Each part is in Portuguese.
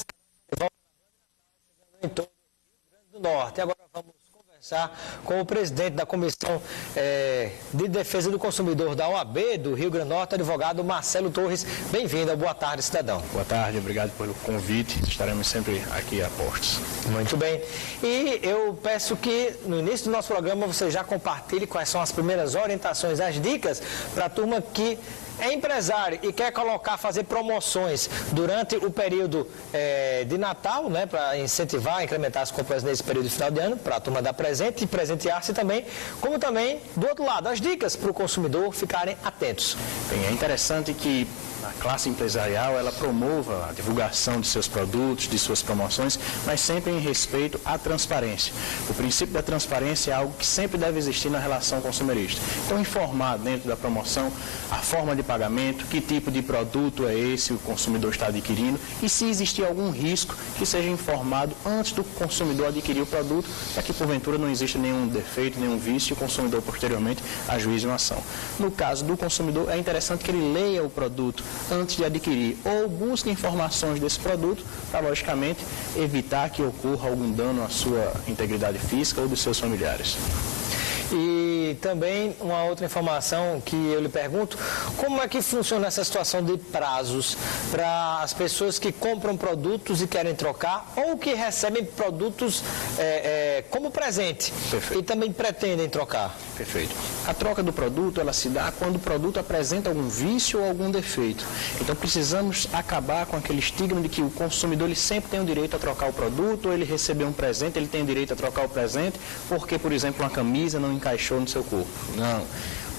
tarde, em todo o Rio Grande do Norte. Agora vamos conversar com o presidente da Comissão de Defesa do Consumidor da OAB do Rio Grande do Norte, advogado Marcelo Torres. Bem-vindo, boa tarde, cidadão. Boa tarde, obrigado pelo convite, estaremos sempre aqui a postos. Muito bem. E eu peço que no início do nosso programa você já compartilhe quais são as primeiras orientações, as dicas para a turma que é empresário e quer fazer promoções durante o período de Natal, né, para incentivar, incrementar as compras nesse período de final de ano, para a turma dar presente e presentear-se também, como também, do outro lado, as dicas para o consumidor ficarem atentos. Bem, é interessante que a classe empresarial, ela promova a divulgação de seus produtos, de suas promoções, mas sempre em respeito à transparência. O princípio da transparência é algo que sempre deve existir na relação consumerista. Então, informar dentro da promoção a forma de pagamento, que tipo de produto é esse que o consumidor está adquirindo e se existir algum risco que seja informado antes do consumidor adquirir o produto, para que porventura não exista nenhum defeito, nenhum vício e o consumidor posteriormente ajuize uma ação. No caso do consumidor, é interessante que ele leia o produto antes de adquirir ou busque informações desse produto para, logicamente, evitar que ocorra algum dano à sua integridade física ou dos seus familiares. E também uma outra informação que eu lhe pergunto, como é que funciona essa situação de prazos para as pessoas que compram produtos e querem trocar ou que recebem produtos como presente? Perfeito. E também pretendem trocar? Perfeito. A troca do produto, ela se dá quando o produto apresenta algum vício ou algum defeito. Então precisamos acabar com aquele estigma de que o consumidor ele sempre tem o direito a trocar o produto, ou ele receber um presente, ele tem o direito a trocar o presente, porque, por exemplo, uma camisa não encaixou no seu corpo. Não.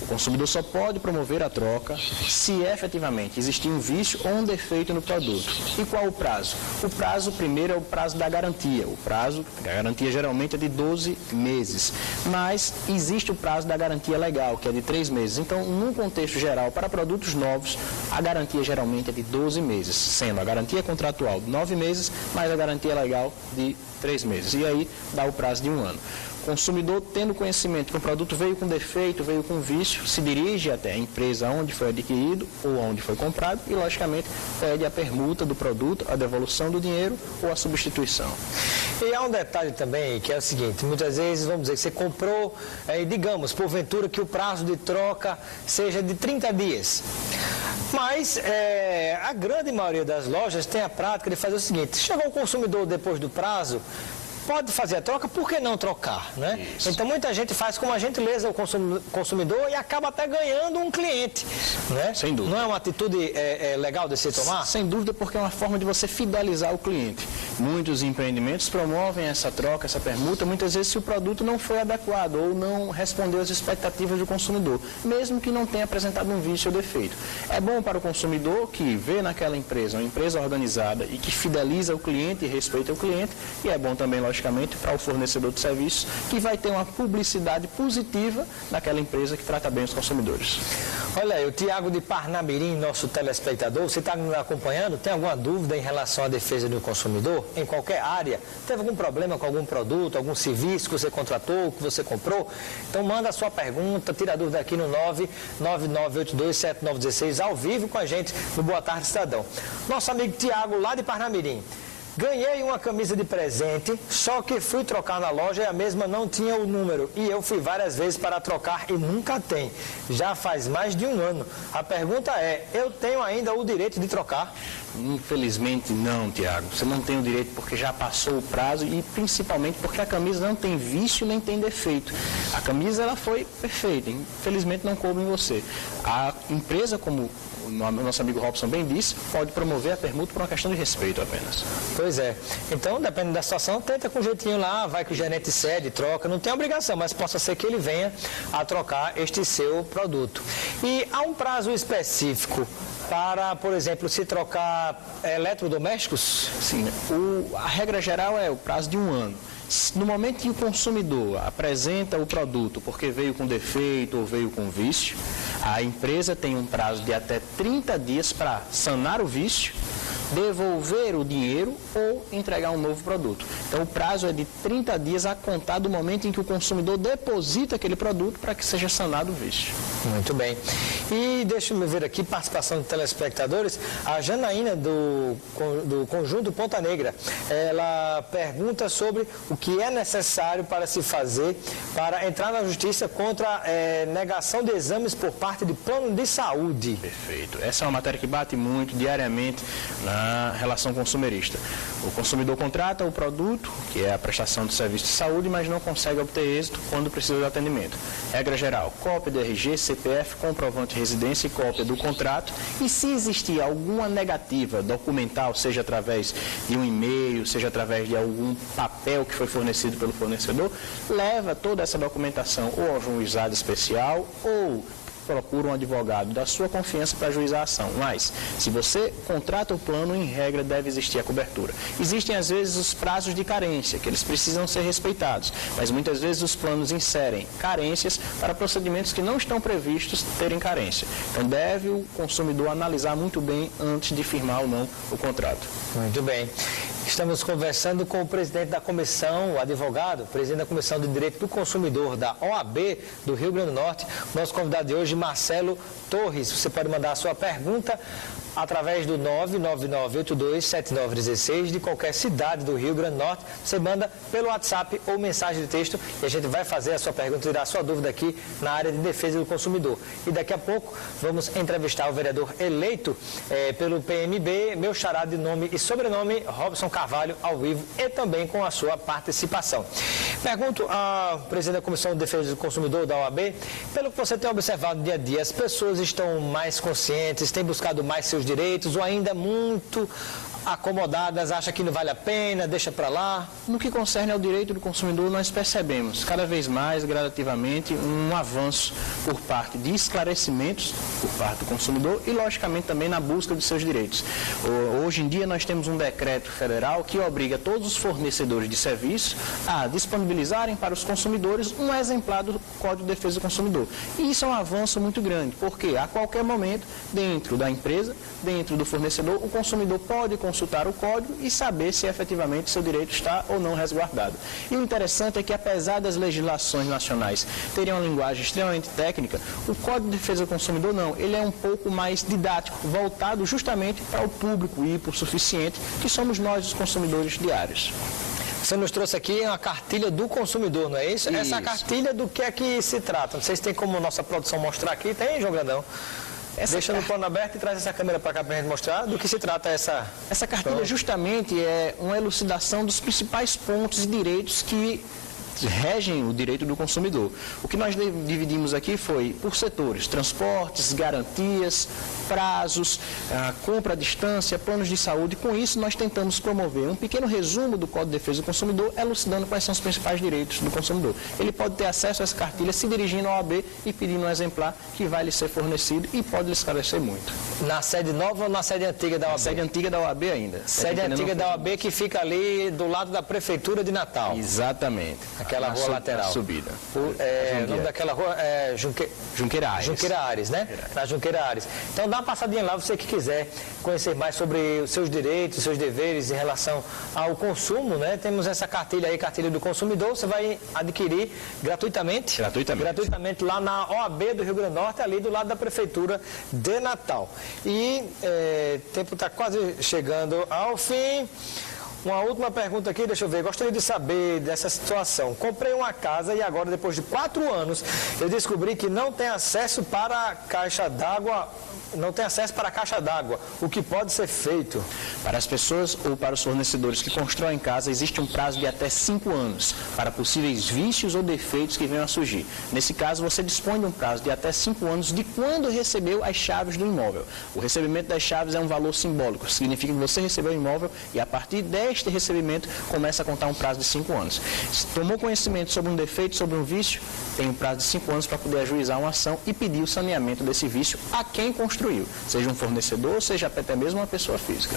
O consumidor só pode promover a troca se efetivamente existir um vício ou um defeito no produto. E qual o prazo? O prazo primeiro é o prazo da garantia. O prazo da garantia geralmente é de 12 meses. Mas existe o prazo da garantia legal, que é de 3 meses. Então, num contexto geral, para produtos novos, a garantia geralmente é de 12 meses, sendo a garantia contratual de 9 meses, mais a garantia legal de 3 meses. E aí dá o prazo de 1 ano. O consumidor, tendo conhecimento que o produto veio com defeito, veio com vício, se dirige até a empresa onde foi adquirido ou onde foi comprado e, logicamente, pede a permuta do produto, a devolução do dinheiro ou a substituição. E há um detalhe também, que é o seguinte, muitas vezes, vamos dizer, que você comprou, digamos, porventura que o prazo de troca seja de 30 dias. Mas a grande maioria das lojas tem a prática de fazer o seguinte, chegou o consumidor depois do prazo, pode fazer a troca, por que não trocar, né? Isso. Então muita gente faz com uma gentileza o consumidor e acaba até ganhando um cliente, né? Sem dúvida. Não é uma atitude legal de se tomar? Sem dúvida, porque é uma forma de você fidelizar o cliente. Muitos empreendimentos promovem essa troca, essa permuta, muitas vezes se o produto não foi adequado ou não respondeu às expectativas do consumidor, mesmo que não tenha apresentado um vício ou defeito. É bom para o consumidor que vê naquela empresa, uma empresa organizada e que fideliza o cliente e respeita o cliente, e é bom também, logicamente, para o fornecedor de serviços, que vai ter uma publicidade positiva naquela empresa que trata bem os consumidores. Olha aí, o Tiago de Parnamirim, nosso telespectador, você está nos acompanhando? Tem alguma dúvida em relação à defesa do consumidor? Em qualquer área? Teve algum problema com algum produto, algum serviço que você contratou, que você comprou? Então manda a sua pergunta, tira a dúvida aqui no 999827916, ao vivo com a gente no Boa Tarde Cidadão. Nosso amigo Tiago, lá de Parnamirim. Ganhei uma camisa de presente, só que fui trocar na loja e a mesma não tinha o número. E eu fui várias vezes para trocar e nunca tem. Já faz mais de 1 ano. A pergunta é, eu tenho ainda o direito de trocar? Infelizmente não, Tiago. Você não tem o direito porque já passou o prazo e principalmente porque a camisa não tem vício nem tem defeito. A camisa ela foi perfeita, infelizmente não coube em você. A empresa, como o nosso amigo Robson bem disse, pode promover a permuta por uma questão de respeito apenas. Pois é. Então, dependendo da situação, tenta com um jeitinho lá, vai que o gerente cede, troca. Não tem obrigação, mas possa ser que ele venha a trocar este seu produto. E há um prazo específico para, por exemplo, se trocar eletrodomésticos? Sim, a regra geral é o prazo de 1 ano. No momento que o consumidor apresenta o produto porque veio com defeito ou veio com vício, a empresa tem um prazo de até 30 dias para sanar o vício devolver o dinheiro ou entregar um novo produto. Então, o prazo é de 30 dias a contar do momento em que o consumidor deposita aquele produto para que seja sanado o vício. Muito bem. E deixa-me ver aqui, participação de telespectadores, a Janaína do Conjunto Ponta Negra, ela pergunta sobre o que é necessário para se fazer para entrar na justiça contra negação de exames por parte de plano de saúde. Perfeito. Essa é uma matéria que bate muito diariamente na relação consumerista. O consumidor contrata o produto, que é a prestação de serviço de saúde, mas não consegue obter êxito quando precisa de atendimento. Regra geral, cópia de RG, CPF, comprovante de residência e cópia do contrato. E se existir alguma negativa documental, seja através de um e-mail, seja através de algum papel que foi fornecido pelo fornecedor, leva toda essa documentação ou ao juizado especial ou procura um advogado da sua confiança para ajuizar a ação. Mas, se você contrata o plano, em regra, deve existir a cobertura. Existem, às vezes, os prazos de carência, que eles precisam ser respeitados, mas muitas vezes os planos inserem carências para procedimentos que não estão previstos terem carência. Então, deve o consumidor analisar muito bem antes de firmar ou não o contrato. Muito bem. Estamos conversando com o presidente da comissão, o advogado, presidente da Comissão de Direito do Consumidor da OAB do Rio Grande do Norte. Nosso convidado de hoje, Marcelo Torres. Você pode mandar a sua pergunta através do 999827916 de qualquer cidade do Rio Grande do Norte. Você manda pelo WhatsApp ou mensagem de texto e a gente vai fazer a sua pergunta e tirar a sua dúvida aqui na área de defesa do consumidor. E daqui a pouco vamos entrevistar o vereador eleito pelo PMB, meu xará de nome e sobrenome, Robson Carvalho, ao vivo e também com a sua participação. Pergunto ao presidente da Comissão de Defesa do Consumidor da OAB, pelo que você tem observado no dia a dia, as pessoas estão mais conscientes, têm buscado mais seus direitos ou ainda muito acomodadas, acha que não vale a pena, deixa para lá? No que concerne ao direito do consumidor, nós percebemos cada vez mais, gradativamente, um avanço por parte de esclarecimentos por parte do consumidor e, logicamente, também na busca de seus direitos. Hoje em dia, nós temos um decreto federal que obriga todos os fornecedores de serviços a disponibilizarem para os consumidores um exemplar do Código de Defesa do Consumidor. E isso é um avanço muito grande, porque a qualquer momento, dentro da empresa, dentro do fornecedor, o consumidor pode consultar o código e saber se efetivamente seu direito está ou não resguardado. E o interessante é que, apesar das legislações nacionais terem uma linguagem extremamente técnica, o Código de Defesa do Consumidor não, ele é um pouco mais didático, voltado justamente para o público hipossuficiente, que somos nós, os consumidores diários. Você nos trouxe aqui uma cartilha do consumidor, não é isso? Essa cartilha do que é que se trata? Não sei se tem como nossa produção mostrar aqui. Tem, João Grandão? Deixa no plano aberto e traz essa câmera para cá para a gente mostrar do que se trata essa... Essa cartilha justamente é uma elucidação dos principais pontos e direitos que regem o direito do consumidor. O que nós dividimos aqui foi por setores: transportes, garantias, prazos, compra à distância, planos de saúde. Com isso, nós tentamos promover um pequeno resumo do Código de Defesa do Consumidor, elucidando quais são os principais direitos do consumidor. Ele pode ter acesso a essa cartilha se dirigindo ao OAB e pedindo um exemplar que vai lhe ser fornecido e pode lhe esclarecer muito. Na sede nova ou na sede antiga da OAB? Na sede antiga da OAB ainda. Sede antiga da OAB que fica ali do lado da Prefeitura de Natal. Exatamente. Aquela rua lateral. Subida. O nome daquela rua é Junqueira Aires. Junqueira Aires, né? Na Junqueira Aires. Então dá uma passadinha lá, você que quiser conhecer mais sobre os seus direitos, os seus deveres em relação ao consumo, né? Temos essa cartilha aí, cartilha do consumidor, você vai adquirir gratuitamente. Gratuitamente lá na OAB do Rio Grande do Norte, ali do lado da Prefeitura de Natal. E o tempo está quase chegando ao fim. Uma última pergunta aqui, deixa eu ver, gostaria de saber dessa situação. Comprei uma casa e agora, depois de 4 anos, eu descobri que não tem acesso para a caixa d'água, o que pode ser feito? Para as pessoas ou para os fornecedores que constroem casa, existe um prazo de até 5 anos para possíveis vícios ou defeitos que venham a surgir. Nesse caso, você dispõe de um prazo de até 5 anos de quando recebeu as chaves do imóvel. O recebimento das chaves é um valor simbólico, significa que você recebeu o imóvel e a partir deste este recebimento, começa a contar um prazo de 5 anos. Se tomou conhecimento sobre um defeito, sobre um vício, tem um prazo de 5 anos para poder ajuizar uma ação e pedir o saneamento desse vício a quem construiu, seja um fornecedor, seja até mesmo uma pessoa física.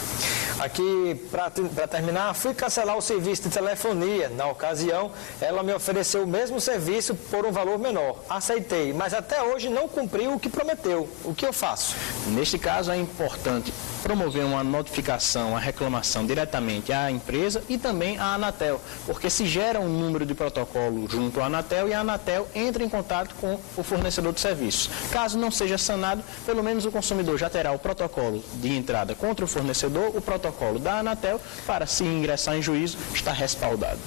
Aqui, para terminar, fui cancelar o serviço de telefonia. Na ocasião, ela me ofereceu o mesmo serviço por um valor menor. Aceitei, mas até hoje não cumpriu o que prometeu. O que eu faço? Neste caso, é importante promover uma notificação, uma reclamação diretamente à empresa e também à Anatel, porque se gera um número de protocolo junto à Anatel e a Anatel entra em contato com o fornecedor de serviços. Caso não seja sanado, pelo menos o consumidor já terá o protocolo de entrada contra o fornecedor, o protocolo da Anatel, para se ingressar em juízo, estar respaldado.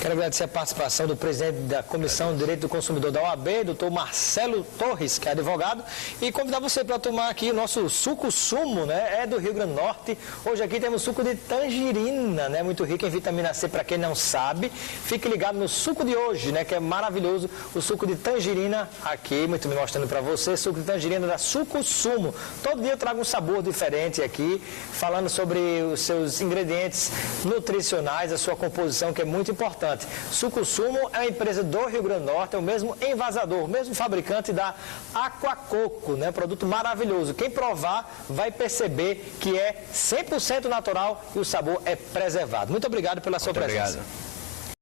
Quero agradecer a participação do presidente da Comissão de Direito do Consumidor da OAB, doutor Marcelo Torres, que é advogado, e convidar você para tomar aqui o nosso suco sumo, né? É do Rio Grande do Norte. Hoje aqui temos suco de tangerina, né? Muito rico em vitamina C, para quem não sabe. Fique ligado no suco de hoje, né? Que é maravilhoso, o suco de tangerina aqui, muito me mostrando para você, suco de tangerina da Suco Sumo. Todo dia eu trago um sabor diferente aqui, falando sobre os seus ingredientes nutricionais, a sua composição, que é muito importante. Suco Sumo é uma empresa do Rio Grande do Norte, é o mesmo envasador, o mesmo fabricante da Aquacoco, né? Produto maravilhoso. Quem provar vai perceber que é 100% natural e o sabor é preservado. Muito obrigado pela sua presença. Obrigado.